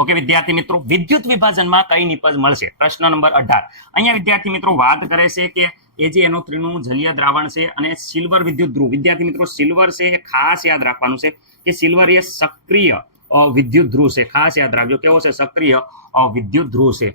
Okay વિદ્યાર્થી મિત્રો, વિદ્યુત વિભાજનમાં કઈ નિપજ મળશે? પ્રશ્ન નંબર 18. અહીંયા વિદ્યાર્થી મિત્રો વાત કરે છે કે AgNO3 નું જલીય દ્રાવણ છે અને સિલ્વર વિદ્યુત ધ્રુવ. વિદ્યાર્થી મિત્રો સિલ્વર છે એ ખાસ યાદ રાખવાનું છે કે સિલ્વર એ સક્રિય વિદ્યુત ધ્રુવ છે. ખાસ યાદ રાખજો કેવો છે? સક્રિય વિદ્યુત ધ્રુવ છે.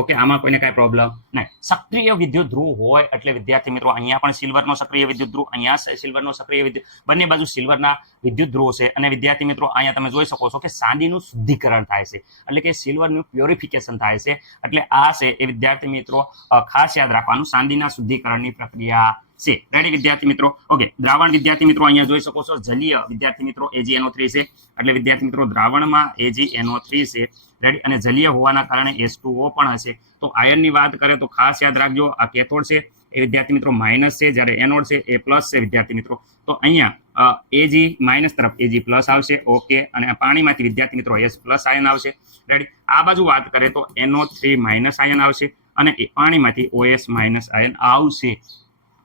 ઓકે, આમાં કોઈને કાંઈ પ્રોબ્લેમ નહીં. સક્રિય વિદ્યુત ધ્રુવ હોય એટલે વિદ્યાર્થી મિત્રો અહીંયા પણ સિલ્વરનો સક્રિય વિદ્યુત ધ્રુવ, અહીંયા સિલ્વરનો સક્રિય વિદ્યુત, બંને બાજુ સિલ્વરના વિદ્યુત ધ્રુવ છે. અને વિદ્યાર્થી મિત્રો અહીંયા તમે જોઈ શકો છો કે ચાંદીનું શુદ્ધિકરણ થાય છે, એટલે કે સિલ્વરનું પ્યોરિફિકેશન થાય છે. એટલે આ છે એ વિદ્યાર્થી મિત્રો ખાસ યાદ રાખવાનું, ચાંદીના શુદ્ધિકરણની પ્રક્રિયા છે. રેડી વિદ્યાર્થી મિત્રો? ઓકે, દ્રાવણ વિદ્યાર્થી મિત્રો અહીંયા જોઈ શકો છો જલીય વિદ્યાર્થી મિત્રો AgNO3 છે, એટલે વિદ્યાર્થી મિત્રો દ્રાવણમાં AgNO3 છે. રેડી, અને જલીય હોવાના કારણે H2O પણ હશે. તો આયનની વાત કરે તો ખાસ યાદ રાખજો, આ કેથોડ છે એ વિદ્યાર્થી મિત્રો માઇનસ છે, જ્યારે એનોડ છે એ પ્લસ છે વિદ્યાર્થી મિત્રો. તો અહીંયા Ag માઇનસ તરફ Ag પ્લસ આવશે. ઓકે, અને પાણીમાંથી વિદ્યાર્થી મિત્રો S પ્લસ આયન આવશે. રેડી, આ બાજુ વાત કરે તો NO3 માઇનસ આયન આવશે અને પાણીમાંથી OS માઇનસ આયન આવશે.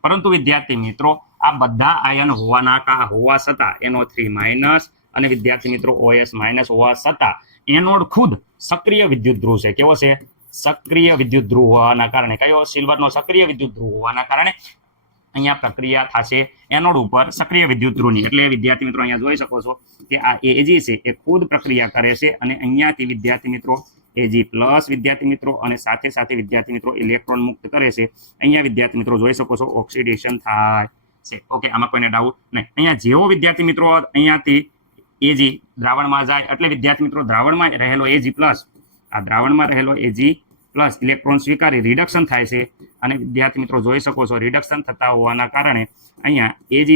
પરંતુ વિદ્યાર્થી મિત્રો આ બધા આયન હોવા છતાં NO3 માઇનસ અને વિદ્યાર્થી મિત્રો OS માઇનસ હોવા છતાં એનોડ ખુદ સક્રિય વિદ્યુત ધ્રુવ છે. કેવો છે? સક્રિય વિદ્યુત ધ્રુવ હોવાના કારણે, કયો? સિલ્વરનો સક્રિય વિદ્યુત ધ્રુવ હોવાના કારણે અહીંયા પ્રક્રિયા થશે એનોડ ઉપર સક્રિય વિદ્યુત ધ્રુવની. એટલે વિદ્યાર્થી મિત્રો અહીંયા જોઈ શકો છો કે આ Ag છે એ ખુદ પ્રક્રિયા કરે છે અને અહીંયાથી વિદ્યાર્થી મિત્રો Ag પ્લસ વિદ્યાર્થી મિત્રો અને સાથે સાથે વિદ્યાર્થી મિત્રો ઇલેક્ટ્રોન મુક્ત કરે છે. અહીંયા વિદ્યાર્થી મિત્રો જોઈ શકો છો ઓક્સિડેશન થાય છે. ઓકે, આમાં કોઈને ડાઉટ નહીં. અહીંયા જેવો વિદ્યાર્થી મિત્રો અહીંયાથી Ag દ્રાવણમાં જાય એટલે વિદ્યાર્થી મિત્રો દ્રાવણમાં રહેલો Ag પ્લસ, આ દ્રાવણમાં રહેલો Ag પ્લસ ઇલેક્ટ્રોન સ્વીકારી રિડક્શન થાય છે. અને વિદ્યાર્થી મિત્રો જોઈ શકો છો રિડક્શન થતા હોવાના કારણે અહીંયા Ag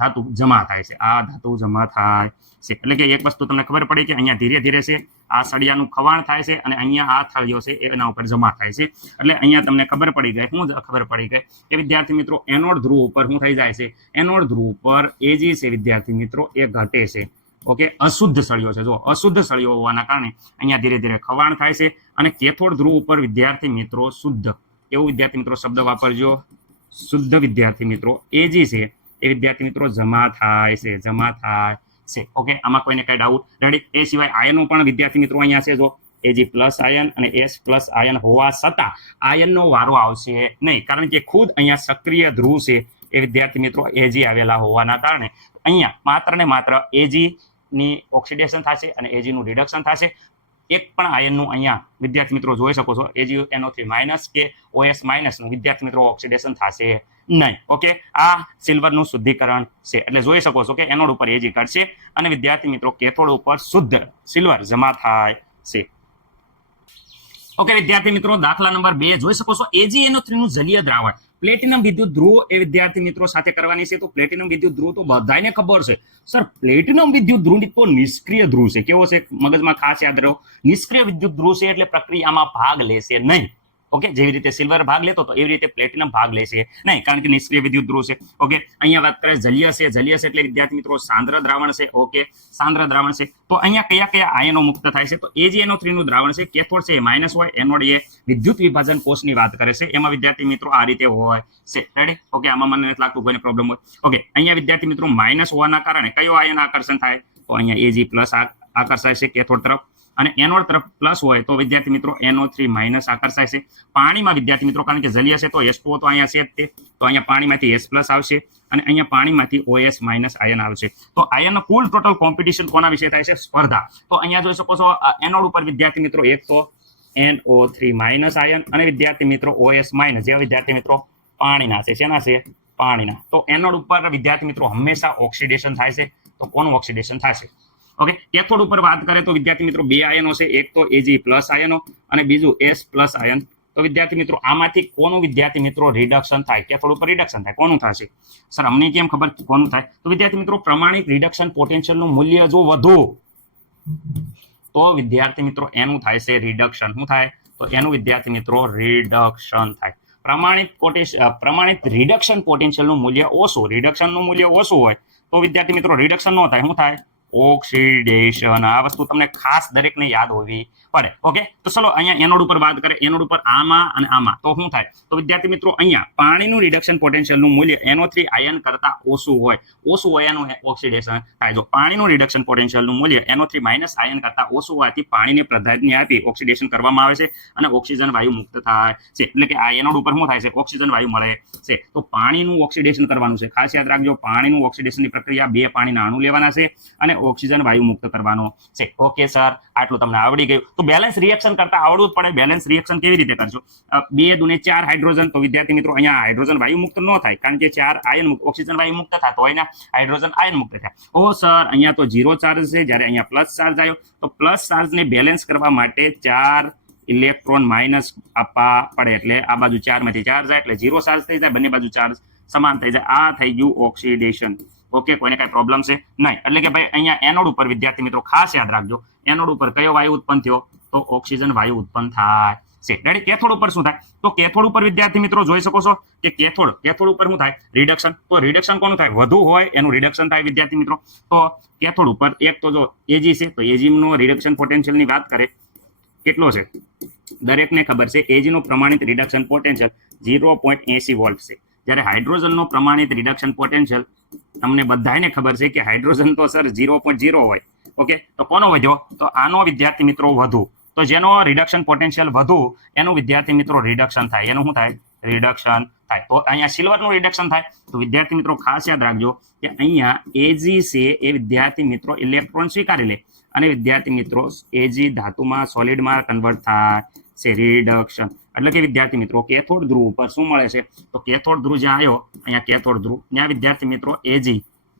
ધાતુ જમા થાય છે. આ ધાતુ જમા થાય છે એટલે કે એક વસ્તુ તમને ખબર પડી કે અહીંયા ધીરે ધીરે છે આ સળિયાનું ખવાણ થાય છે અને અહીંયા આ થળિયો છે એના ઉપર જમા થાય છે. એટલે અહીંયા તમને ખબર પડી ગઈ, શું ખબર પડી ગઈ કે વિદ્યાર્થી મિત્રો એનોડ ધ્રુવ ઉપર શું થઈ જાય છે? એનોડ ધ્રુવ ઉપર Ag છે વિદ્યાર્થી મિત્રો એ ઘટે છે. ઓકે, અશુદ્ધ સળિયો છે. જો અશુદ્ધ સળિયો હોવાના કારણે અહીંયા ધીરે ધીરે ખવાણ થાય છે અને કેથોડ ધ્રુવ ઉપર વિદ્યાર્થી મિત્રો શુદ્ધ, એવું વિદ્યાર્થી મિત્રો શબ્દ વાપરજો, શુદ્ધ વિદ્યાર્થી મિત્રો Ag છે એ વિદ્યાર્થી મિત્રો જમા થાય છે, જમા થાય છે. ઓકે, આમાં કોઈને કઈ ડાઉટ? રેડી, એ સિવાય આયનો પણ વિદ્યાર્થી મિત્રો અહીંયા છે. જો Ag પ્લસ આયન અને S પ્લસ આયન હોવા છતાં આયનનો વારો આવશે નહીં, કારણ કે ખુદ અહીંયા સક્રિય ધ્રુવ છે એ વિદ્યાર્થી મિત્રો Ag આવેલા હોવાના કારણે અહીંયા માત્ર ને માત્ર Ag ની ઓક્સિડેશન થશે અને Ag નું રિડક્શન થશે. એક પણ આયનનું અહીંયા વિદ્યાર્થી મિત્રો જોઈ શકો છો AgNO3 માઇનસ કે OS માઇનસ નું વિદ્યાર્થી મિત્રો ઓક્સિડેશન થશે નહીં. ઓકે, આ સિલ્વરનું શુદ્ધિકરણ છે. એટલે જોઈ શકો છો કે એનોડ ઉપર Ag ઘટશે અને વિદ્યાર્થી મિત્રો કેથોડ ઉપર શુદ્ધ સિલ્વર જમા થાય છે. ઓકે વિદ્યાર્થી મિત્રો, દાખલા નંબર 2 જોઈ શકો છો AgNO3 નું જલીય દ્રાવણ પ્લેટિનમ વિદ્યુત ધ્રુવ એ વિદ્યાર્થી મિત્રો સાથે કરવાની છે. તો પ્લેટિનમ વિદ્યુત ધ્રુવ તો બધાને ખબર છે સર, પ્લેટિનમ વિદ્યુત ધ્રુવ તો નિષ્ક્રિય ધ્રુવ છે. કેવો છે? મગજમાં ખાસ યાદ રહો, નિષ્ક્રિય વિદ્યુત ધ્રુવ છે એટલે પ્રક્રિયામાં ભાગ લેશે નહીં. ઓકે, જેવી રીતે સિલ્વર ભાગ લેતો તો એવી રીતે પ્લેટિનમ ભાગ લેશે નહીં, કારણ કે નિષ્ક્રિય વિદ્યુત ધ્રુવ છે. ઓકે, અહીંયા વાત કરે જલીય છે. જલીય છે એટલે વિદ્યાર્થી મિત્રો સાંદ્ર દ્રાવણ છે. ઓકે, સાંદ્ર દ્રાવણ છે. તો અહીંયા કયા કયા આયનો મુક્ત થાય છે? તો AgNO3 નું દ્રાવણ છે, કેથોડ છે માઇનસ હોય, એનોડ એ વિદ્યુત વિભાજન કોષની વાત કરે છે. એમાં વિદ્યાર્થી મિત્રો આ રીતે હોય છે. રેડી? ઓકે, આમાં મને નથી લાગતું કોઈને પ્રોબ્લેમ હોય. ઓકે, અહીંયા વિદ્યાર્થી મિત્રો માઇનસ હોવાના કારણે કયો આયન આકર્ષણ થાય? તો અહીંયા Ag પ્લસ આકર્ષાય છે કેથોડ તરફ, અને એનોડ તરફ પ્લસ હોય તો વિદ્યાર્થી મિત્રો NO3 માઇનસ આકર્ષાય છે. પાણીમાં વિદ્યાર્થી મિત્રો કારણ કે જલીય છે તો H2O તો અહીંયા છે જ તે, તો અહીંયા પાણીમાંથી S પ્લસ આવશે અને અહીંયા પાણીમાંથી OS માઇનસ આયન આવશે. તો આયનનો કુલ ટોટલ કોમ્પિટિશન કોના વિશે થાય છે? સ્પર્ધા. તો અહીંયા જોઈ શકો છો એનોડ ઉપર વિદ્યાર્થી મિત્રો એક તો NO3 માઇનસ આયન અને વિદ્યાર્થી મિત્રો OS માઇનસ, જે વિદ્યાર્થી મિત્રો પાણીના છે. શેના છે? પાણીના. તો એનોડ ઉપર વિદ્યાર્થી મિત્રો હંમેશા ઓક્સિડેશન થાય છે. તો કોનું ઓક્સિડેશન થશે? ઓકે, કેથોડ ઉપર વાત કરે તો વિદ્યાર્થી મિત્રો બે આયનો છે, એક તો Ag પ્લસ આયનો અને બીજું S પ્લસ આયન. તો વિદ્યાર્થી મિત્રો આમાંથી કોનું વિદ્યાર્થી મિત્રો રિડક્શન થાય? કેથોડ ઉપર રિડક્શન થાય. કોનું થશે સર? અમને કેમ ખબર કોનું થાય? તો વિદ્યાર્થી મિત્રો પ્રમાણિક રિડક્શન પોટેન્શિયલનું મૂલ્ય જો વધુ તો વિદ્યાર્થી મિત્રો એનું થાય છે રિડક્શન. શું થાય? તો એનું વિદ્યાર્થી મિત્રો રિડક્શન થાય. પ્રમાણિત રિડક્શન પોટેન્શિયલનું મૂલ્ય ઓછું, રિડક્શનનું મૂલ્ય ઓછું હોય તો વિદ્યાર્થી મિત્રો રિડક્શન ન થાય. શું થાય? ઓક્સિડેશન. આ વસ્તુ તમને ખાસ દરેકને યાદ હોવી પડે. ઓકે, તો ચલો અહીંયા એનોડ ઉપર વાત કરીએ. એનોડ ઉપર આમાં અને આમાં તો શું થાય? તો વિદ્યાર્થી મિત્રો અહીંયા પાણીનું રિડક્શન પોટેન્શિયલનું મૂલ્ય NO3 આયન કરતા ઓછું હોય એનું ઓક્સિડેશન થાય. જો પાણીનું રિડક્શન પોટેન્શિયલનું મૂલ્ય NO3 માઇનસ આયન કરતા ઓછું હોવાથી પાણીને પ્રાધાન્ય આપી ઓક્સિડેશન કરવામાં આવે છે અને ઓક્સિજન વાયુ મુક્ત થાય છે. એટલે કે આ એનોડ ઉપર શું થાય છે? ઓક્સિજન વાયુ મળે છે. તો પાણીનું ઓક્સિડેશન કરવાનું છે. ખાસ યાદ રાખજો, પાણીનું ઓક્સિડેશનની પ્રક્રિયા 2 પાણીના અણુ લેવાના છે અને ઓક્સિજન વાયુ મુક્ત કરવાનો છે. ઓકે સર, આટલું તમને આવડી ગયું. તો બેલેન્સ રિએક્શન કરતા આવડવું જ પડે. બેલેન્સ રિએક્શન કેવી રીતે કરશો? 2 દુને 4 હાઇડ્રોજન. તો વિદ્યાર્થી મિત્રો અહીંયા હાઇડ્રોજન વાયુ મુક્ત ન થાય, કારણ કે 4 આયન ઓક્સિજન વાયુ મુક્ત થાય તો એના હાઇડ્રોજન આયન મુક્ત થાય. ઓ સર, અહીંયા તો 0 ચાર્જ છે, જ્યારે અહીંયા પ્લસ ચાર્જ આવ્યો. તો પ્લસ ચાર્જને બેલેન્સ કરવા માટે 4 ઇલેક્ટ્રોન માઇનસ આપવા પડે. એટલે આ બાજુ 4 માંથી 4 જાય એટલે 0 ચાર્જ થઈ જાય, બંને બાજુ ચાર્જ સમાન થઈ જાય. આ થઈ ગયું ઓક્સિડેશન. ઓકે, કોઈને કઈ પ્રોબ્લેમ છે નહીં. એટલે કે ભાઈ અહીંયા એનોડ ઉપર વિદ્યાર્થી મિત્રો ખાસ યાદ રાખજો, એનોડ ઉપર કયો વાયુ ઉત્પન્ન થયો? તો ઓક્સિજન વાયુ ઉત્પન્ન થાય છે. રેડી? કેથોડ ઉપર શું થાય? તો કેથોડ ઉપર વિદ્યાર્થી મિત્રો જોઈ શકો છો કે કેથોડ ઉપર શું થાય? રિડક્શન. તો રિડક્શન કોનું થાય? વધુ હોય એનું રિડક્શન થાય વિદ્યાર્થી મિત્રો. તો કેથોડ ઉપર એક તો જો Ag છે, તો Ag નો રિડક્શન પોટેન્શિયલની વાત કરે કેટલો છે? દરેકને ખબર છે Ag નો પ્રમાણિત રિડક્શન પોટેન્શિયલ 0.80 વોલ્ટ છે. જ્યારે હાઇડ્રોજનનો પ્રમાણિત રિડક્શન પોટેન્શિયલ તમને બધાને ખબર છે કે હાઇડ્રોજન તો સર 0.0 હોય. ઓકે, તો કોનો વધ્યો? તો આનો વિદ્યાર્થી મિત્રો વધુ. તો જેનો રિડક્શન પોટેન્શિયલ વધુ એનું વિદ્યાર્થી મિત્રો રિડક્શન થાય. એનું શું થાય? રિડક્શન થાય. તો અહીંયા સિલ્વરનું રિડક્શન થાય. તો વિદ્યાર્થી મિત્રો ખાસ યાદ રાખજો કે અહીંયા Ag છે એ વિદ્યાર્થી મિત્રો ઇલેક્ટ્રોન સ્વીકારી લે અને વિદ્યાર્થી મિત્રો Ag ધાતુમાં સોલિડમાં કન્વર્ટ થાય છે. રિડક્શન એટલે કે વિદ્યાર્થી મિત્રો કેથોડ ધ્રુવ ઉપર શું મળે છે? તો કેથોડ ધ્રુવ જ્યાં આવ્યો, અહીંયા કેથોડ ધ્રુવ, ત્યાં વિદ્યાર્થી મિત્રો Ag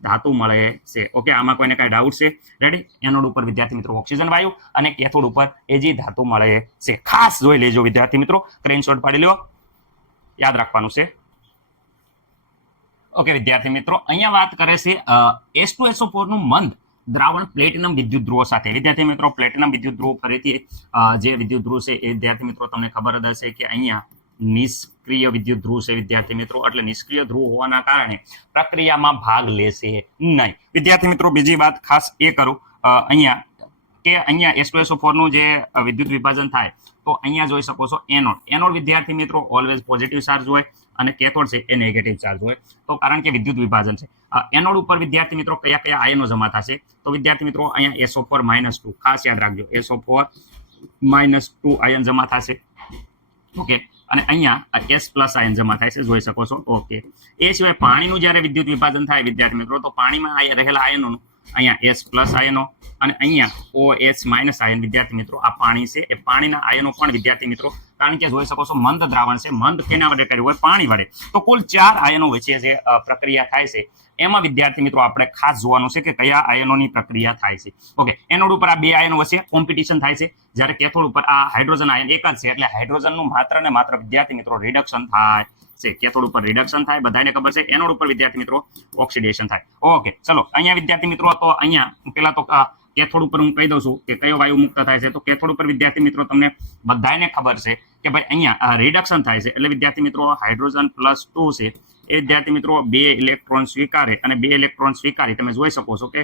ધાતુ મળે છે. ઓકે, આમાં કોઈને કાંઈ ડાઉટ છે? રેડી? એનોડ ઉપર વિદ્યાર્થી મિત્રો ઓક્સિજન વાયુ અને કેથોડ ઉપર Ag ધાતુ મળે છે. ખાસ જોઈ લેજો વિદ્યાર્થી મિત્રો, સ્ક્રીનશોટ પાડી લો, યાદ રાખવાનું છે. ઓકે વિદ્યાર્થી મિત્રો, અહીંયા વાત કરે છે H2SO4 નું મંદ દ્રાવણ પ્લેટિનમ વિદ્યુત ધ્રુવો સાથે. વિદ્યાર્થી મિત્રો પ્લેટિનમ વિદ્યુત ધ્રુવ, ફરીથી જે વિદ્યુત ધ્રુવ છે એ વિદ્યાર્થી મિત્રો તમને ખબર જ હશે કે અહીંયા નિષ્ક્રિય વિદ્યુત ધ્રુવ છે વિદ્યાર્થી મિત્રો. એટલે નિષ્ક્રિય ધ્રુવ હોવાના કારણે પ્રક્રિયામાં ભાગ લેશે નહીં. વિદ્યાર્થી મિત્રો બીજી વાત ખાસ એ કરું અહીંયા કે અહીંયા H2SO4 નું જે વિદ્યુત વિભાજન થાય તો અહીંયા જોઈ શકો છો એનોડ વિદ્યાર્થી મિત્રો ઓલવેઝ પોઝિટિવ ચાર્જ હોય અને કેથોડ છે એ નેગેટિવ ચાર્જ હોય. તો કારણ કે વિદ્યુત વિભાજન છે. એનોડ ઉપર વિદ્યાર્થી મિત્રો કયા કયા આયનો જમા થશે? તો વિદ્યાર્થી મિત્રો અહીંયા SO4-2 ખાસ યાદ રાખજો, SO4-2 આયન જમા થશે. ઓકે, અને અહીંયા S પ્લસ આયન જમા થાય છે, જોઈ શકો છો. ઓકે, એ સિવાય પાણીનું જ્યારે વિદ્યુત વિભાજન થાય વિદ્યાર્થી મિત્રો તો પાણીમાં રહેલા આયનોનું અહીંયા S પ્લસ આયનો અને અહીંયા OH માઇનસ આયન વિદ્યાર્થી મિત્રો આ પાણી છે એ પાણીના આયનો પણ વિદ્યાર્થી મિત્રો, કારણ કે જોઈ શકો છો મંદ દ્રાવણ છે, મંદ કેના વડે કર્યું હોય? પાણી વડે. તો કુલ 4 આયનો વચ્ચે જે પ્રક્રિયા થાય છે એમાં વિદ્યાર્થી મિત્રો આપણે ખાસ જોવાનું છે કે કયા આયનોની પ્રક્રિયા થાય છે. ઓકે, એનોડ ઉપર આ 2 આયનો વચ્ચે કોમ્પિટિશન થાય છે, જ્યારે કેથોડ ઉપર આ હાઇડ્રોજન આયન એક જ છે એટલે હાઇડ્રોજનનું માત્ર ને માત્ર વિદ્યાર્થી મિત્રો રિડક્શન થાય છે. કેથોડ ઉપર રિડક્શન થાય, બધાને ખબર છે. એનોડ ઉપર વિદ્યાર્થી મિત્રો ઓક્સિડેશન થાય. ઓકે, ચલો અહીંયા વિદ્યાર્થી મિત્રો તો અહીંયા પેલા તો કેથોડ ઉપર હું કહી દઉં છું કે કયો વાયુ મુક્ત થાય છે. તો કેથોડ ઉપર વિદ્યાર્થી મિત્રો તમને બધાને ખબર છે કે ભાઈ અહીંયા રિડક્શન થાય છે એટલે વિદ્યાર્થી મિત્રો હાઇડ્રોજન +2 છે એ વિદ્યાર્થી મિત્રો 2 ઇલેક્ટ્રોન સ્વીકારે અને 2 ઇલેક્ટ્રોન સ્વીકારી તમે જોઈ શકો છો કે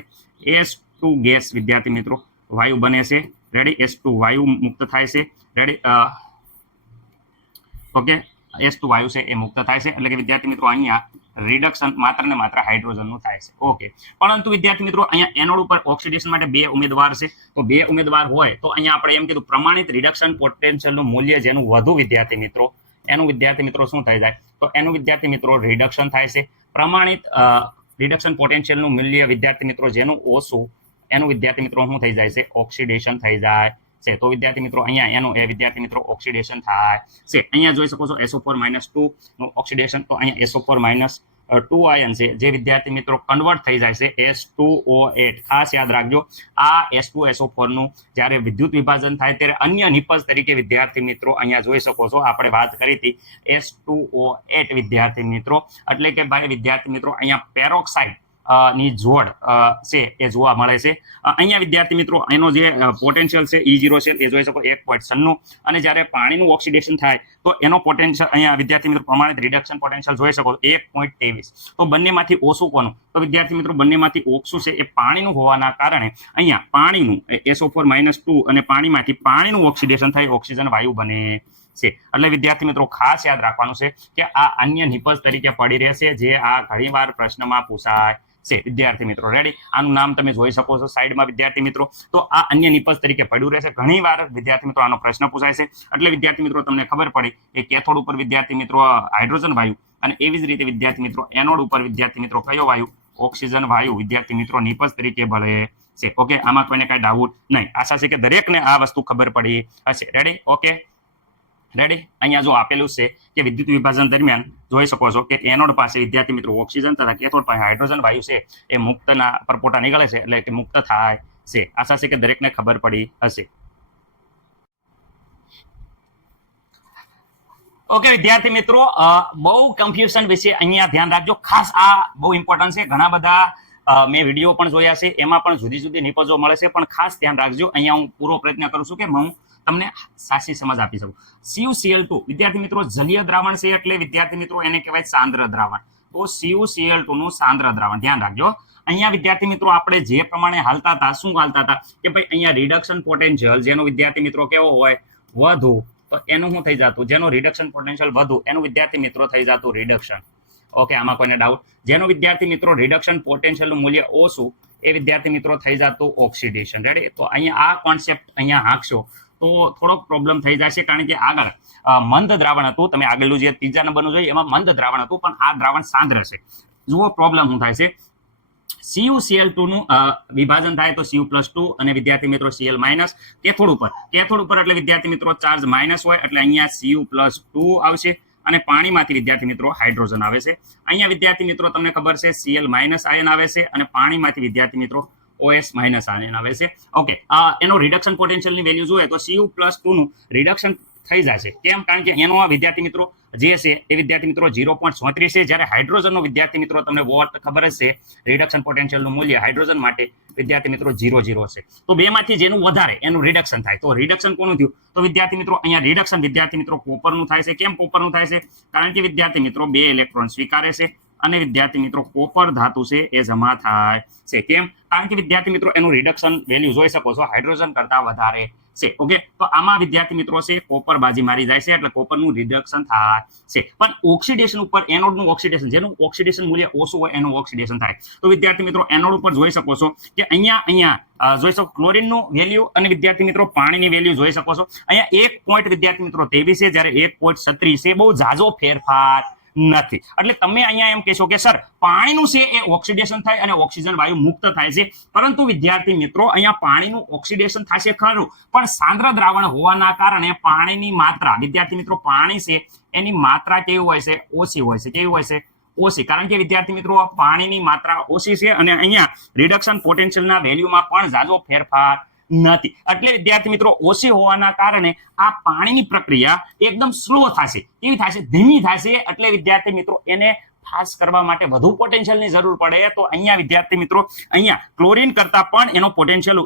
H2 ગેસ વિદ્યાર્થી મિત્રો વાયુ બને છે. રેડી? H2 વાયુ મુક્ત થાય છે. રેડી? ઓકે, H2 વાયુ છે એ મુક્ત થાય છે એટલે કે વિદ્યાર્થી મિત્રો અહીંયા રિડક્શન માત્ર ને માત્ર હાઇડ્રોજનનું થાય છે. ઓકે, પરંતુ વિદ્યાર્થી મિત્રો અહીંયા એનોડ ઉપર ઓક્સિડેશન માટે 2 ઉમેદવાર છે. તો 2 ઉમેદવાર હોય તો અહીંયા આપણે એમ કીધું પ્રમાણિત રિડક્શન પોટેન્શિયલનું મૂલ્ય જેનું વધુ વિદ્યાર્થી મિત્રો એનું વિદ્યાર્થી મિત્રો શું થઈ જાય? તો એનું વિદ્યાર્થી મિત્રો રિડક્શન થાય છે. પ્રમાણિત રિડક્શન પોટેન્શિયલનું મૂલ્ય વિદ્યાર્થી મિત્રો જેનું ઓછું એનું વિદ્યાર્થી મિત્રો શું થઈ જાય છે? ઓક્સિડેશન થઈ જાય છે. તો વિદ્યાર્થી મિત્રો અહીંયા એનું એ વિદ્યાર્થી મિત્રો ઓક્સિડેશન થાય છે. અહીંયા જોઈ શકો છો SO4-2 નું ઓક્સિડેશન. તો અહીંયા SO4-2 આયન છે જે વિદ્યાર્થી મિત્રો કન્વર્ટ થઈ જાય છે H2O8. ખાસ યાદ રાખજો, આ H2SO4 નું જ્યારે વિદ્યુત વિભાજન થાય ત્યારે અન્ય નિપજ તરીકે વિદ્યાર્થી મિત્રો અહીંયા જોઈ શકો છો આપણે વાત કરી હતી H2O8 વિદ્યાર્થી મિત્રો. એટલે કે ભાઈ વિદ્યાર્થી મિત્રો અહીંયા પેરોક્સાઇડ ની જોડ છે એ જોવા મળે છે. અહીંયા વિદ્યાર્થી મિત્રો એનો જે પોટેન્શિયલ છે E0 છે એ જોઈ શકો 1.96, અને જ્યારે પાણીનું ઓક્સિડેશન થાય તો એનો પોટેન્શિયલ અહીંયા વિદ્યાર્થી મિત્રો પ્રમાણિત રિડક્શન પોટેન્શિયલ જોઈ શકો 1.23. તો બંનેમાંથી ઓછું કોનું? તો વિદ્યાર્થી મિત્રો બંનેમાંથી ઓછું છે એ પાણીનું હોવાના કારણે અહીંયા પાણીનું SO4-2 અને પાણીનું ઓક્સિડેશન થાય ઓક્સિજન વાયુ બને છે. એટલે વિદ્યાર્થી મિત્રો ખાસ યાદ રાખવાનું છે કે આ અન્ય નિપજ તરીકે પડી રહેશે, જે આ ઘણીવાર પ્રશ્નમાં પૂછાય છે. વિદ્યાર્થી મિત્રો રેડી, આનું નામ તમે જોઈ શકો છો સાઈડમાં વિદ્યાર્થી મિત્રો. તો આ અન્ય નિપજ તરીકે પડ્યું રહેશે. ઘણીવાર વિદ્યાર્થી મિત્રો આનો પ્રશ્ન પૂછાય છે. એટલે વિદ્યાર્થી મિત્રો તમને ખબર પડી કે કેથોડ ઉપર વિદ્યાર્થી મિત્રો હાઇડ્રોજન વાયુ, અને એવી જ રીતે વિદ્યાર્થી મિત્રો એનોડ ઉપર વિદ્યાર્થી મિત્રો કયો વાયુ? ઓક્સિજન વાયુ વિદ્યાર્થી મિત્રો નિપજ તરીકે ભળે છે. ઓકે, આમાં કોઈને કઈ ડાઉટ નહીં. આશા છે કે દરેકને આ વસ્તુ ખબર પડી હશે. રેડી? Okay, ready. અહીંયા જો આપેલું છે કે વિદ્યુત વિભાજન દરમિયાન જોઈ શકો છો કે એનોડ પાસે વિદ્યાર્થી મિત્રો ઓક્સિજન તથા કેથોડ પાસે હાઇડ્રોજન વાયુ છે એ મુક્તના પરપોટા નીકળે છે, એટલે કે મુક્ત થાય છે. આશા છે કે દરેકને ખબર પડી હશે. ઓકે વિદ્યાર્થી મિત્રો, બહુ કન્ફ્યુઝન વિશે અહીંયા ધ્યાન રાખજો. ખાસ આ બહુ ઇમ્પોર્ટન્ટ છે. ઘણા બધા મેં વિડીયો પણ જોયા છે, એમાં પણ જુદી જુદી નિપજો મળે છે, પણ ખાસ ધ્યાન રાખજો. અહીંયા હું પૂરો પ્રયત્ન કરું છું કે હું તમને સાચી સમજ આપી શકું. CuCl2 વિદ્યાર્થી મિત્રો જલીય દ્રાવણ છે, એટલે વિદ્યાર્થી મિત્રો એને કહેવાય સાંદ્ર દ્રાવણ. તો CuCl2 નું સાંદ્ર દ્રાવણ ધ્યાન રાખજો. અહીંયા વિદ્યાર્થી મિત્રો આપણે જે પ્રમાણે હાલતા હતા, શું હાલતા હતા કે ભાઈ અહીંયા રિડક્શન પોટેન્શિયલ જેનો વિદ્યાર્થી મિત્રો કેવો હોય? વધુ. તો એનું શું થઈ જતું? જેનો રિડક્શન પોટેન્શિયલ વધુ એનું વિદ્યાર્થી મિત્રો થઈ જતું રિડક્શન. ઓકે, આમાં કોઈને ડાઉટ? જેનો વિદ્યાર્થી મિત્રો રિડક્શન પોટેન્શિયલનું મૂલ્ય ઓછું એ વિદ્યાર્થી મિત્રો થઈ જતું ઓક્સિડેશન. રેડી? તો અહીંયા આ કોન્સેપ્ટ અહીંયા હાંકશો તો થોડોક પ્રોબ્લેમ થઈ જશે, કારણ કે આગળ મંદ દ્રાવણ હતું. તમે આગળનું જે ત્રીજા નંબરનું જોઈએ એમાં મંદ દ્રાવણ હતું, પણ આ દ્રાવણ સાંદ્ર છે. જુઓ પ્રોબ્લેમ શું થાય છે. CuCl2 નું વિભાજન થાય તો Cu+2 અને વિદ્યાર્થી મિત્રો Cl- કેથોડ ઉપર એટલે વિદ્યાર્થી મિત્રો ચાર્જ માઇનસ હોય, એટલે અહીંયા Cu+2 આવશે, અને પાણીમાંથી વિદ્યાર્થી મિત્રો હાઇડ્રોજન આવે છે. અહીંયા વિદ્યાર્થી મિત્રો તમને ખબર છે Cl- આયન આવે છે, અને પાણીમાંથી વિદ્યાર્થી મિત્રો OS- આયન આવે છે. ઓકે, એનો રિડક્શન પોટેન્શિયલની વેલ્યુ જોઈએ તો Cu+2 નું રિડક્શન થઈ જશે. કેમ? કારણ કે એનો વિદ્યાર્થી મિત્રો જે છે એ વિદ્યાર્થી મિત્રો 0.34 છે, જ્યારે હાઇડ્રોજનનો વિદ્યાર્થી મિત્રો તમને વોટ ખબર જ છે રિડક્શન પોટેન્શિયલનું મૂલ્ય હાઇડ્રોજન માટે વિદ્યાર્થી મિત્રો 0.0 છે. તો બેમાંથી જેનું વધારે એનું રિડક્શન થાય. તો રિડક્શન કોનું થયું? તો વિદ્યાર્થી મિત્રો અહીંયા રિડક્શન વિદ્યાર્થી મિત્રો કોપરનું થાય છે. કેમ કોપરનું થાય છે? કારણ કે વિદ્યાર્થી મિત્રો 2 ઇલેક્ટ્રોન સ્વીકારે છે, અને વિદ્યાર્થી મિત્રો કોપર ધાતુ છે એ જમા થાય છે. કેમ? કારણ કે વિદ્યાર્થી મિત્રો એનું રિડક્શન વેલ્યુ જોઈ શકો છો હાઇડ્રોજન કરતા વધારે છે. ઓકે, તો આમાં વિદ્યાર્થી મિત્રો છે કોપર બાજી મારી જાય છે, એટલે કોપરનું રિડક્શન થાય છે. પણ ઓક્સિડેશન ઉપર એનોડનું ઓક્સિડેશન, જેનું ઓક્સિડેશન મૂલ્ય ઓછું હોય એનું ઓક્સિડેશન થાય. તો વિદ્યાર્થી મિત્રો એનોડ ઉપર જોઈ શકો છો કે અહીંયા જોઈ શકો ક્લોરીનનું વેલ્યુ, અને વિદ્યાર્થી મિત્રો પાણીની વેલ્યુ જોઈ શકો છો. અહીંયા 1 પોઈન્ટ વિદ્યાર્થી મિત્રો 23 છે, જ્યારે 1.36 છે. બહુ ઝાઝો ફેરફાર નથી. એટલે તમે અહીંયા એમ કહેશો કે સર પાણીનું છે એ ઓક્સિડેશન થાય અને ઓક્સિજન વાયુ મુક્ત થાય છે, પરંતુ વિદ્યાર્થી મિત્રો અહીંયા પાણીનું ઓક્સિડેશન થશે ખરું, પણ સાંદ્ર દ્રાવણ હોવાના કારણે પાણીની માત્રા વિદ્યાર્થી મિત્રો પાણી છે એની માત્રા કેવી હોય છે? ઓછી હોય છે. કેવી હોય છે? ઓછી. કારણ કે વિદ્યાર્થી મિત્રો પાણીની માત્રા ઓછી છે, અને અહીંયા રિડક્શન પોટેન્શિયલના વેલ્યુમાં પણ ઝાઝો ફેરફાર નથી. એટલે વિદ્યાર્થી મિત્રો ઓછી હોવાના કારણે આ પાણીની પ્રક્રિયા એકદમ સ્લો થશે. કેવી થશે? ધીમી થશે. એટલે વિદ્યાર્થી મિત્રો એને ફાસ્ટ કરવા માટે વધુ પોટેન્શિયલની જરૂર પડે. તો અહીંયા વિદ્યાર્થી મિત્રો અહીંયા ક્લોરીન કરતા પણ એનો પોટેન્શિયલ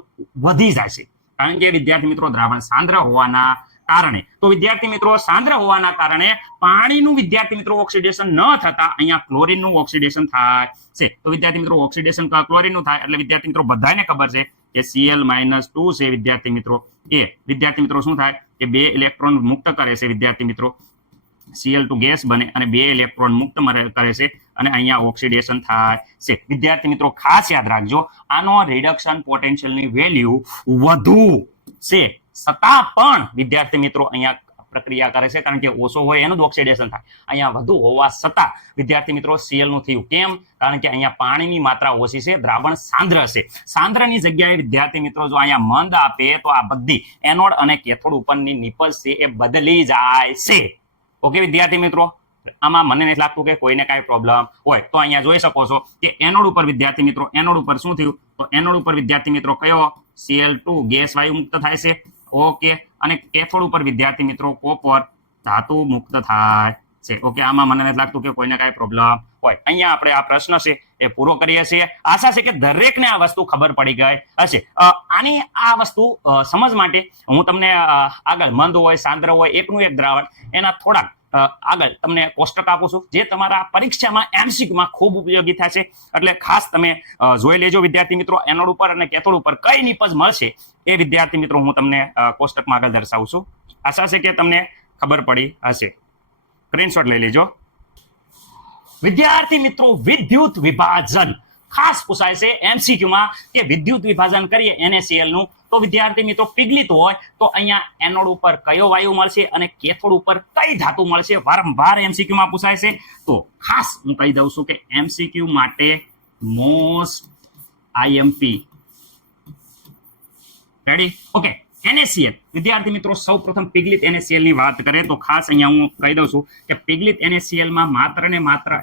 વધી જશે, કારણ કે વિદ્યાર્થી મિત્રો દ્રાવણ સાંદ્ર હોવાના કારણે. તો વિદ્યાર્થી મિત્રો સાંદ્ર હોવાના કારણે પાણીનું વિદ્યાર્થી મિત્રો ઓક્સિડેશન ન થતા અહીંયા ક્લોરીનનું ઓક્સિડેશન થાય છે. તો વિદ્યાર્થી મિત્રો ઓક્સિડેશન ક્લોરીનનું થાય, એટલે વિદ્યાર્થી મિત્રો બધાને ખબર છે કે Cl-2 છે વિદ્યાર્થી મિત્રો એ વિદ્યાર્થી મિત્રો શું થાય કે 2 ઇલેક્ટ્રોન મુક્ત કરે છે વિદ્યાર્થી મિત્રો. Cl2 ગેસ બને અને 2 ઇલેક્ટ્રોન મુક્ત કરે છે, અને અહીંયા ઓક્સિડેશન થાય છે. વિદ્યાર્થી મિત્રો ખાસ યાદ રાખજો, આનો રિડક્શન પોટેન્શિયલની વેલ્યુ વધુ છે, છતાં પણ વિદ્યાર્થી મિત્રો અહીંયા પ્રક્રિયા કરે છે, કારણ કે ઓછો હોય એનું જ ઓક્સિડેશન થાય. અહીંયા વધુ હોવા છતાં વિદ્યાર્થી મિત્રો Cl નું થયું. કેમ? કારણ કે અહીંયા પાણીની માત્રા ઓછી છે, દ્રાવણ સાંદ્ર છે. સાંદ્રની જગ્યાએ વિદ્યાર્થી મિત્રો જો અહીંયા મંદ આપે તો આ બધી એનોડ અને કેથોડ ઉપરની નિપજ છે એ બદલી જાય છે. ઓકે વિદ્યાર્થી મિત્રો, આમાં મને નથી લાગતું કે કોઈને કાંઈ પ્રોબ્લેમ હોય. તો અહીંયા જોઈ શકો છો કે એનોડ ઉપર વિદ્યાર્થી મિત્રો એનોડ ઉપર શું થયું? તો એનોડ ઉપર વિદ્યાર્થી મિત્રો કયો? Cl2 ગેસ વાયુ મુક્ત થાય છે. ઓકે, અને કેથોડ ઉપર વિદ્યાર્થી મિત્રો કોપર ધાતુ મુક્ત થાય છે. ઓકે, આમાં મને નથી લાગતું કે કોઈને કાંઈ પ્રોબ્લેમ હોય. અહીંયા આપણે આ પ્રશ્ન છે એ પૂરો કરીએ છીએ. આશા છે કે દરેકને આ વસ્તુ ખબર પડી ગઈ હશે. આની આ વસ્તુ સમજ માટે હું તમને આગળ મંદ હોય સાંદ્ર હોય એકનું એક દ્રાવણ એના થોડાક આગળ તમને કોષ્ટક આપું છું જે તમારા પરીક્ષામાં એમસીક્યુમાં ખૂબ ઉપયોગી થશે. એટલે ખાસ તમે જોઈ લેજો વિદ્યાર્થી મિત્રો. એનોડ ઉપર અને કેથોડ ઉપર કઈ નિપજ મળશે એ વિદ્યાર્થી મિત્રો હું તમને કોષ્ટકમાં આગળ દર્શાવું છું. આશા છે કે તમને ખબર પડી હશે. સ્ક્રીનશોટ લઈ લેજો. વિદ્યાર્થી મિત્રો વિદ્યુત વિભાજન ખાસ પૂછાય છે એમસીક્યુમાં કે વિદ્યુત વિભાજન કરીએ NaCl નું તો વિદ્યાર્થી મિત્રો પિગલિત હોય તો અહીંયા એનોડ ઉપર કયો વાયુ મળશે અને કેથોડ ઉપર કઈ ધાતુ મળશે વારંવાર એમસીક્યુમાં પૂછાય છે. તો ખાસ હું કહી દઉં છું કે એમસીક્યુ માટે most IMP ready. Okay, NaCl વિદ્યાર્થી મિત્રો સૌપ્રથમ પિગલિત NaCl ની વાત કરીએ તો ખાસ અહીંયા હું કહી દઉં છું કે પિગલિત NaCl માં માત્ર ને માત્ર Na+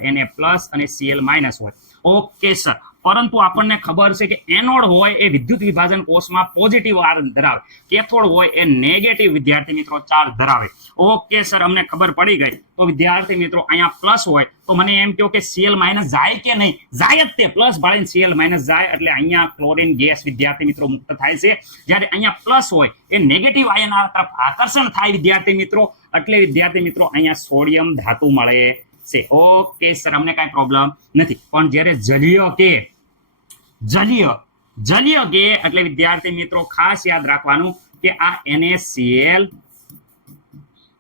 અને Cl- હોય. ઓકે સર, પરંતુ આપણને ખબર છે કે એનોડ હોય એ વિદ્યુત વિભાજન કોષમાં પોઝિટિવ ચાર્જ ધરાવે, કેથોડ હોય એ નેગેટિવ વિદ્યાર્થી મિત્રો ચાર્જ ધરાવે. ઓકે સર, અમને ખબર પડી ગઈ. તો વિદ્યાર્થી મિત્રો અહીંયા પ્લસ હોય તો મને એમ કહો કે Cl- જાય કે નહીં? જાય જ તે. પ્લસ ભાળીને Cl- જાય એટલે અહીંયા ક્લોરીન ગેસ વિદ્યાર્થી મિત્રો મુક્ત થાય છે. જ્યારે અહીંયા પ્લસ હોય એ નેગેટિવ આયન તરફ આકર્ષણ થાય વિદ્યાર્થી મિત્રો, એટલે વિદ્યાર્થી મિત્રો અહીંયા સોડિયમ ધાતુ મળે છે. ઓકે સર, અમને કાંઈ પ્રોબ્લેમ નથી. પણ જ્યારે જલીય કે એટલે વિદ્યાર્થી મિત્રો ખાસ યાદ રાખવાનું કે આ NaCl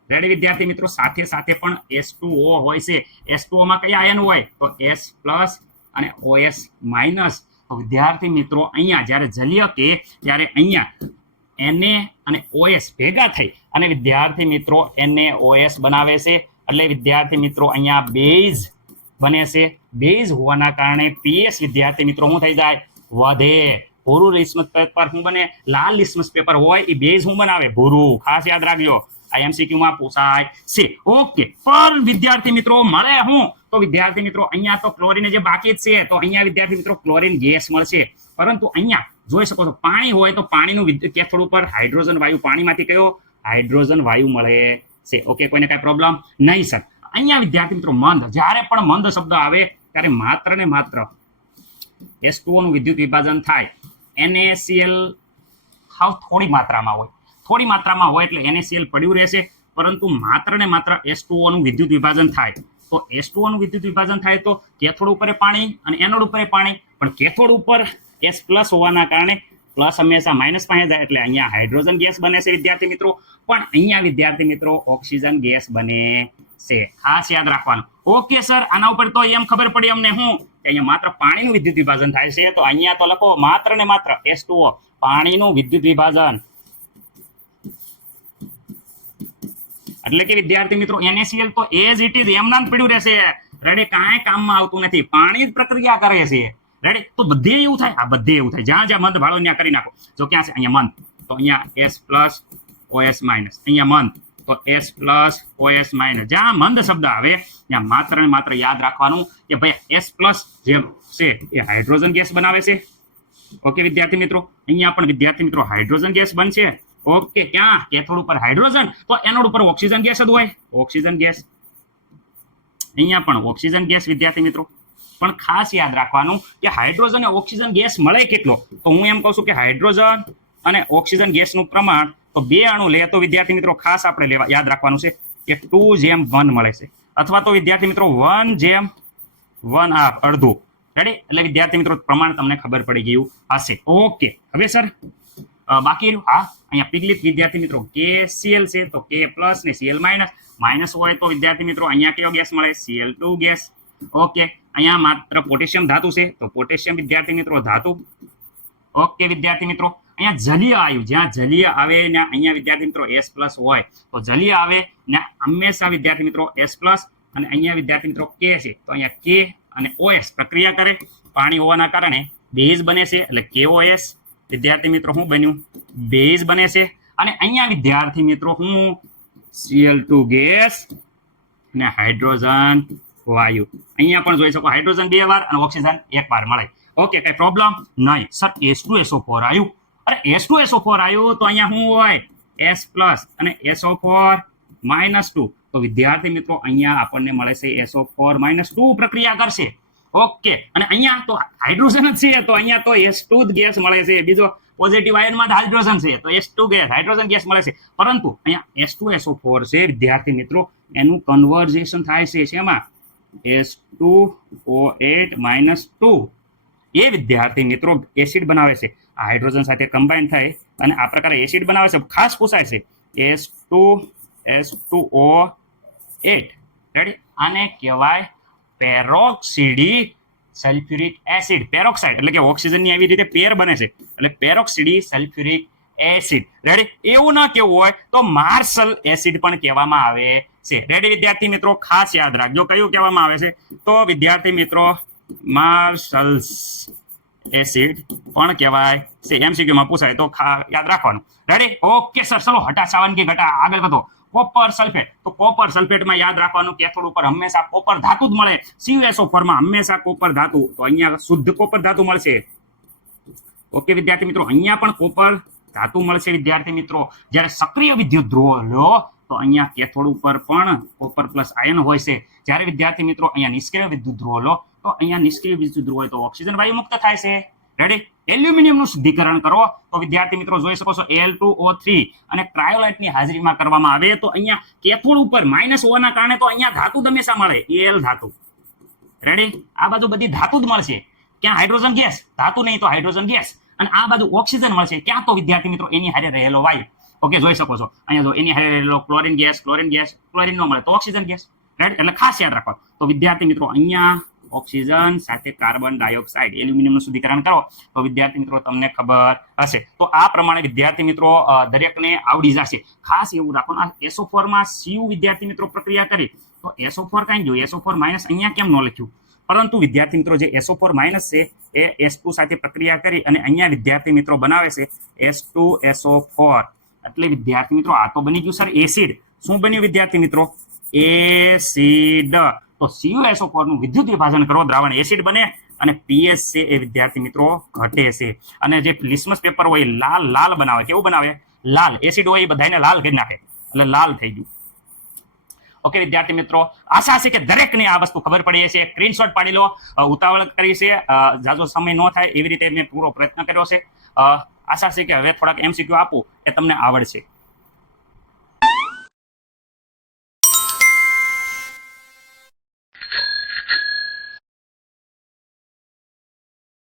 રેડી વિદ્યાર્થી મિત્રો સાથે સાથે પણ H2O હોય છે. H2O માં કયા આયન હોય તો H+ અને OS-. તો વિદ્યાર્થી મિત્રો અહીંયા જ્યારે જલીય કે ત્યારે અહીંયા Na અને OS ભેગા થઈ અને વિદ્યાર્થી મિત્રો NaOS બનાવે છે. એટલે વિદ્યાર્થી મિત્રો અહીંયા બેઝ બને છે. બેઝ હોવાના કારણે pH વિદ્યાર્થી મિત્રો શું થઈ જાય? વધે. ભૂરું લિસ્મસ પેપર શું બને? લાલ લિસ્મસ પેપર હોય એ બેઝ શું બનાવે? ભૂરું. ખાસ યાદ રાખજો, આ એમસીક્યુમાં પૂછાય છે. ઓકે, પણ વિદ્યાર્થી મિત્રો મળે હું તો વિદ્યાર્થી મિત્રો અહીંયા તો ક્લોરીન જે બાકી જ છે તો અહીંયા વિદ્યાર્થી મિત્રો ક્લોરીન ગેસ મળશે. પરંતુ અહીંયા જોઈ શકો છો પાણી હોય તો પાણીનું વિદ્યુત કેથોડ ઉપર હાઇડ્રોજન વાયુ, પાણીમાંથી કયો? હાઇડ્રોજન વાયુ મળે છે. ઓકે, કોઈને કાંઈ પ્રોબ્લેમ નહીં સર. અહીંયા વિદ્યાર્થી મિત્રો મંદ, જ્યારે પણ મંદ શબ્દ આવે ત્યારે માત્ર ને માત્ર H2O નું વિદ્યુત વિભાજન થાય. NaCl હાવ થોડી માત્રામાં હોય, થોડી માત્રામાં હોય એટલે NaCl પડ્યું રહેશે, પરંતુ માત્ર ને માત્ર H2O નું વિદ્યુત વિભાજન થાય. તો H2O નું વિદ્યુત વિભાજન થાય તો કેથોડ ઉપર પાણી અને એનોડ ઉપર પાણી, પણ કેથોડ ઉપર H+ હોવાના કારણે પ્લસ હંમેશા માઇનસ પાસે જાય એટલે અહીંયા હાઇડ્રોજન ગેસ બને છે વિદ્યાર્થી મિત્રો. પણ અહીંયા વિદ્યાર્થી મિત્રો ઓક્સિજન ગેસ બને છે. ખાસ યાદ રાખવાનું. ઓકે સર, આના ઉપર તો એમ ખબર પડી અમને હું કે અહીંયા માત્ર પાણીનું વિદ્યુત વિભાજન થાય છે. તો અહીંયા તો લખો માત્ર ને માત્ર H2O પાણીનું વિદ્યુત વિભાજન. એટલે કે વિદ્યાર્થી મિત્રો NaCl તો એઝ ઇટ ઇઝ એમનામ પડ્યું રહેશે. રેડી, કાંઈ કામમાં આવતું નથી, પાણી જ પ્રક્રિયા કરે છે. રેડી, તો બધે એવું થાય. આ બધે એવું થાય. જ્યાં જ્યાં મંદ ભાળો ત્યાં કરી નાખો. જો ક્યાં છે અહીંયા મંદ તો અહીંયા H+ OS-. અહીંયા મંદ તો H+OS-. જ્યાં મંદ શબ્દ આવે ત્યાં માત્ર ને માત્ર યાદ રાખવાનું કે ભાઈ H+ જે છે એ હાઇડ્રોજન ગેસ બનાવે છે. ઓકે વિદ્યાર્થી મિત્રો, અહીંયા પણ વિદ્યાર્થી મિત્રો હાઇડ્રોજન ગેસ બનશે. ઓકે, ક્યાં? કેથોડ ઉપર હાઇડ્રોજન તો એનોડ ઉપર ઓક્સિજન ગેસ જ હોય, ઓક્સિજન ગેસ. અહીંયા પણ ઓક્સિજન ગેસ વિદ્યાર્થી મિત્રો. પણ ખાસ યાદ રાખવાનું કે હાઇડ્રોજન અને ઓક્સિજન ગેસ મળે કેટલો? તો હું એમ કહું છું કે હાઇડ્રોજન અને ઓક્સિજન ગેસનું પ્રમાણ તો 2 અણુ લે તો વિદ્યાર્થી મિત્રો ખાસ આપણે યાદ રાખવાનું છે કે 2:1 મળે છે, અથવા તો વિદ્યાર્થી મિત્રો 1:1 અડધું. રેડી, એટલે વિદ્યાર્થી મિત્રો પ્રમાણ તમને ખબર પડી ગયું હશે. ઓકે, હવે સર બાકી રહ્યું હા અહીંયા પિગલિત વિદ્યાર્થી મિત્રો KCl છે તો K+ ને Cl- માઇનસ હોય તો વિદ્યાર્થી મિત્રો અહીંયા કયો ગેસ મળે? Cl2 gas. ઓકે, અહીંયા માત્ર પોટેશિયમ ધાતુ છે તો પોટેશિયમ વિદ્યાર્થી મિત્રો ધાતુ. ઓકે વિદ્યાર્થી મિત્રો, અહીંયા જલીય વાયુ, જ્યાં જલીય આવે ને અહીંયા વિદ્યાર્થી મિત્રો H+ હોય તો જલીય આવે ને હંમેશા વિદ્યાર્થી મિત્રો H+ અને અહીંયા વિદ્યાર્થી મિત્રો K છે તો અહીંયા K અને OS પ્રક્રિયા કરે. પાણી હોવાના કારણે બેઝ બને છે એટલે KOS વિદ્યાર્થી મિત્રો શું બન્યું? બેઝ બને છે. અને અહીંયા વિદ્યાર્થી મિત્રો હું Cl2 ગેસ અને હાઇડ્રોજન વાયુ. અહીંયા પણ જોઈ શકો હાઇડ્રોજન 2 વાર અને ઓક્સિજન 1 વાર મળે. ઓકે, કઈ પ્રોબ્લેમ નહીં સર. H2SO4 આવ્યું. અરે H2SO4 આવ્યું તો અહીંયા શું હોય? H+ અને SO4-2. તો વિદ્યાર્થી મિત્રો અહીંયા આપણને મળે છે SO4-2 પ્રક્રિયા કરશે. ઓકે, અને અહીંયા તો હાઇડ્રોજન જ છે, તો અહીંયા તો H2 જ ગેસ મળે છે. બીજો પોઝિટિવ આયનમાં જ હાઇડ્રોજન છે, તો H2 ગેસ, હાઇડ્રોજન ગેસ મળે છે. પરંતુ અહીંયા H2SO4 છે વિદ્યાર્થી મિત્રો, એનું કન્વર્ઝેશન થાય છે શેમાં? H2O8 -2. એ વિદ્યાર્થી મિત્રો એસિડ બનાવે છે. આ હાઇડ્રોજન સાથે કમ્બાઈન થાય અને આ પ્રકારે એસિડ બનાવે છે. ખાસ પૂછાય છે H2SO8. રેડી? આને કહેવાય પેરોક્સિડી સલ્ફ્યુરિક એસિડ. પેરોક્સાઇડ એટલે કે ઓક્સિજનની આવી રીતે પેર બને છે, એટલે પેરોક્સિડી સલ્ફ્યુરિક એસિડ. રેડી? એવું ના કેવું હોય તો માર્શલ એસિડ પણ કહેવામાં આવે છે. રેડી વિદ્યાર્થી મિત્રો? ખાસ યાદ રાખજો કયું કહેવામાં આવે છે. તો વિદ્યાર્થી મિત્રો માર્શલ્સ એસિડ પણ કહેવાય છે. MCQ માં પૂછાય તો યાદ રાખવાનું. રેડી? ઓકે સર, ચલો હટા સાવન કે ઘટા આગળ વધો. કોપર સલ્ફેટ, તો કોપર સલ્ફેટમાં યાદ રાખવાનું કેથોડ ઉપર હંમેશા કોપર ધાતુ જ મળે. CuSO4 માં હંમેશા કોપર ધાતુ, તો અહીંયા શુદ્ધ કોપર ધાતુ મળશે. ઓકે વિદ્યાર્થી મિત્રો, અહીંયા પણ કોપર ધાતુ મળશે વિદ્યાર્થી મિત્રો. જ્યારે સક્રિય વિદ્યુત ધ્રુવો લો તો અહીંયા કેથોડ ઉપર પણ કોપર પ્લસ આયન હોય છે. જ્યારે વિદ્યાર્થી મિત્રો અહીંયા નિષ્ક્રિય વિદ્યુત ધ્રુવો લો તો અહીંયા નિષ્ક્રિય વિદ્યુત ધ્રુવ હોય તો ઓક્સિજન વાયુ મુક્ત થાય છે. રેડી? એલ્યુમિનિયમનું શુદ્ધિકરણ કરો તો વિદ્યાર્થી મિત્રો જોઈ શકો છો Al2O3 અને ક્રાયોલાઇટની હાજરીમાં કરવામાં આવે તો અહીંયા કેથોડ ઉપર -O ના કારણે તો અહીંયા ધાતુ હંમેશા મળે, Al ધાતુ. રેડી? આ બાજુ બધી ધાતુ જ મળશે. ક્યાં હાઇડ્રોજન ગેસ, ધાતુ નહીં તો હાઇડ્રોજન ગેસ, અને આ બાજુ ઓક્સિજન મળશે. ક્યાં તો વિદ્યાર્થી મિત્રો એની હારે રહેલો વાયુ. ઓકે, જોઈ શકો છો અહીંયા જો એની હારે રહેલો ક્લોરીન ગેસ, ક્લોરીન નો મળે તો ઓક્સિજન ગેસ. રાઈટ? એટલે ખાસ યાદ રાખો. તો વિદ્યાર્થી મિત્રો અહીંયા ઓક્સિજન સાથે કાર્બન ડાયોક્સાઇડ એલ્યુમિનિયમનું શુદ્ધિકરણ કરો તો વિદ્યાર્થી મિત્રો તમને ખબર હશે. તો આ પ્રમાણે વિદ્યાર્થી મિત્રો દરેકને આવડી જશે. ખાસ એવું રાખવાનું, આ SO4 માં Cu વિદ્યાર્થી મિત્રો પ્રક્રિયા કરી તો SO4 કાંઈ ગયું, SO4 માઇનસ અહીંયા કેમ ન લખ્યું? પરંતુ વિદ્યાર્થી મિત્રો જે SO4 માઇનસ છે એ S2 સાથે પ્રક્રિયા કરી અને અહીંયા વિદ્યાર્થી મિત્રો બનાવે છે H2SO4. એટલે વિદ્યાર્થી મિત્રો આ તો બની ગયું સર એસિડ. શું બન્યું વિદ્યાર્થી મિત્રો? એસિડ. તો CuSO4 નું વિદ્યુત વિભાજન કરો, દ્રાવણ એસિડ બને અને pH છે એ વિદ્યાર્થી મિત્રો ઘટે છે. અને જે લિસ્મસ પેપર હોય લાલ બનાવે. કેવું બનાવે? લાલ. એસિડ હોય એ બધાને લાલ કરી નાખે, એટલે લાલ થઈ ગયું. ઓકે વિદ્યાર્થી મિત્રો, આશા છે કે દરેકને આ વસ્તુ ખબર પડી છે. સ્ક્રીનશોટ પાડી લો. ઉતાવળ કરી છે, જાજો સમય ન થાય એવી રીતે મેં પૂરો પ્રયત્ન કર્યો છે. આશા છે કે હવે થોડાક MCQ આપું એ તમને આવડશે.